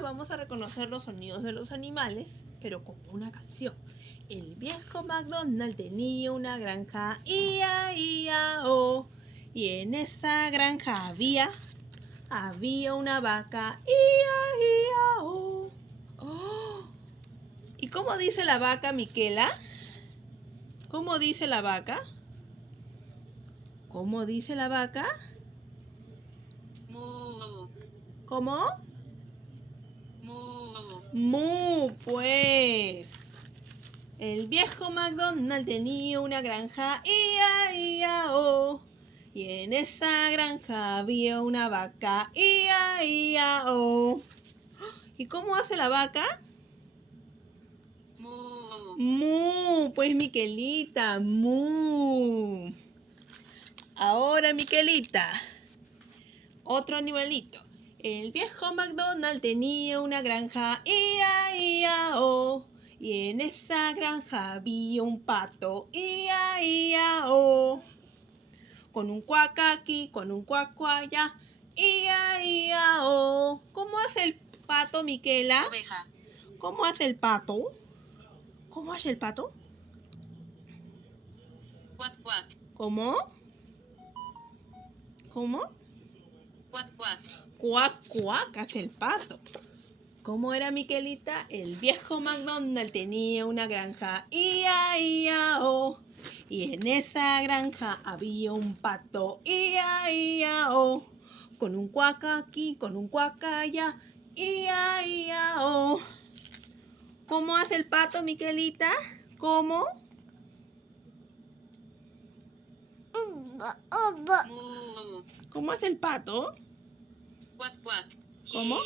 Ahora vamos a reconocer los sonidos de los animales, pero como una canción. El viejo McDonald tenía una granja, ia-ia-o. Y en esa granja había una vaca, ia-ia-o. Oh. ¿Y cómo dice la vaca, Miquela? ¿Cómo dice la vaca? ¿Cómo dice la vaca? Mu. ¿Cómo? Mu. Mu, pues. El viejo McDonald tenía una granja, ia-ia-o. Y en esa granja había una vaca, ia-ia-o. ¿Y cómo hace la vaca? Mu. Mu, pues Miquelita, mu. Ahora Miquelita, otro animalito. El viejo McDonald tenía una granja, ia-ia-o. Y en esa granja había un pato, ia-ia-o. Con un cuac aquí, con un cuac allá, ia-ia-o. ¿Cómo hace el pato, Miquela? Oveja. ¿Cómo hace el pato? ¿Cómo hace el pato? Cuac, cuac. ¿Cómo? ¿Cómo? Cuac, cuac. Cuac, cuac, hace el pato. ¿Cómo era Miquelita? El viejo McDonald tenía una granja, ia-ia-o. Y en esa granja había un pato, ia-ia-o. Con un cuac aquí, con un cuac allá, ia-ia-o. ¿Cómo hace el pato, Miquelita? ¿Cómo? Mu. ¿Cómo hace el pato? Cuac, cuac. ¿Cómo?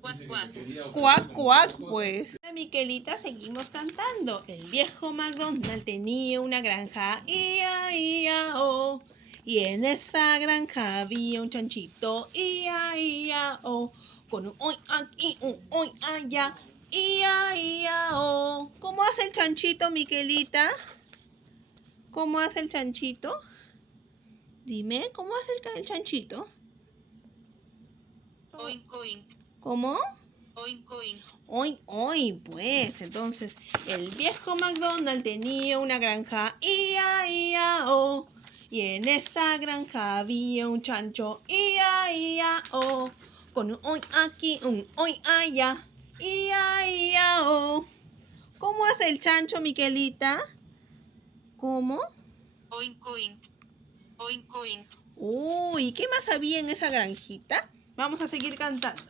Cuac, cuac. Cuac, cuac, pues. Miquelita, seguimos cantando. El viejo McDonald tenía una granja, ia-ia-o. Y en esa granja había un chanchito, ia-ia-o. Con un oy aquí, un oy allá, ia-ia-o. ¿Cómo hace el chanchito, Miquelita? ¿Cómo hace el chanchito? Dime, ¿cómo hace el chanchito? Oink, oink. ¿Cómo? Oink, oink. Hoy, hoy, pues. Entonces, el viejo McDonald tenía una granja, ia-ia-o. Y en esa granja había un chancho, ia-ia-o. Con un hoy aquí, un hoy allá, ia-ia-o. ¿Cómo hace el chancho, Miquelita? ¿Cómo? Oink, oink. Oink, oink. Uy, ¿qué más había en esa granjita? Vamos a seguir cantando.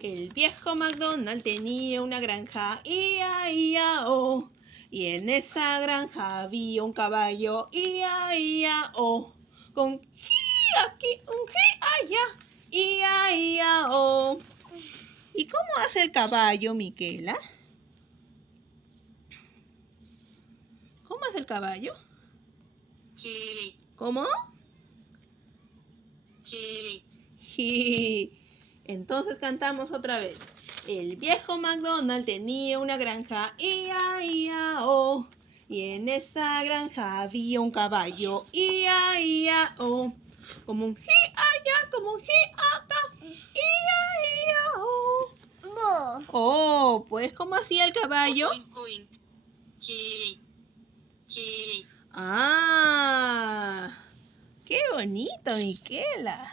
El viejo McDonald tenía una granja, ia-ia-o. Y en esa granja había un caballo, ia-ia-o. Con ji aquí, un ji allá, ia-ia-o. ¿Y cómo hace el caballo, Miquela? ¿Cómo hace el caballo? Ji. ¿Cómo? Ji. Ji. Entonces cantamos otra vez. El viejo McDonald tenía una granja, ia-ia-o. Y en esa granja había un caballo, ia-ia-o. Como un ji allá, como un ji acá, ia-ia-o. Oh, pues ¿cómo hacía el caballo? Oink, oink. Ji. Ji. Ah, qué bonito, Miquela.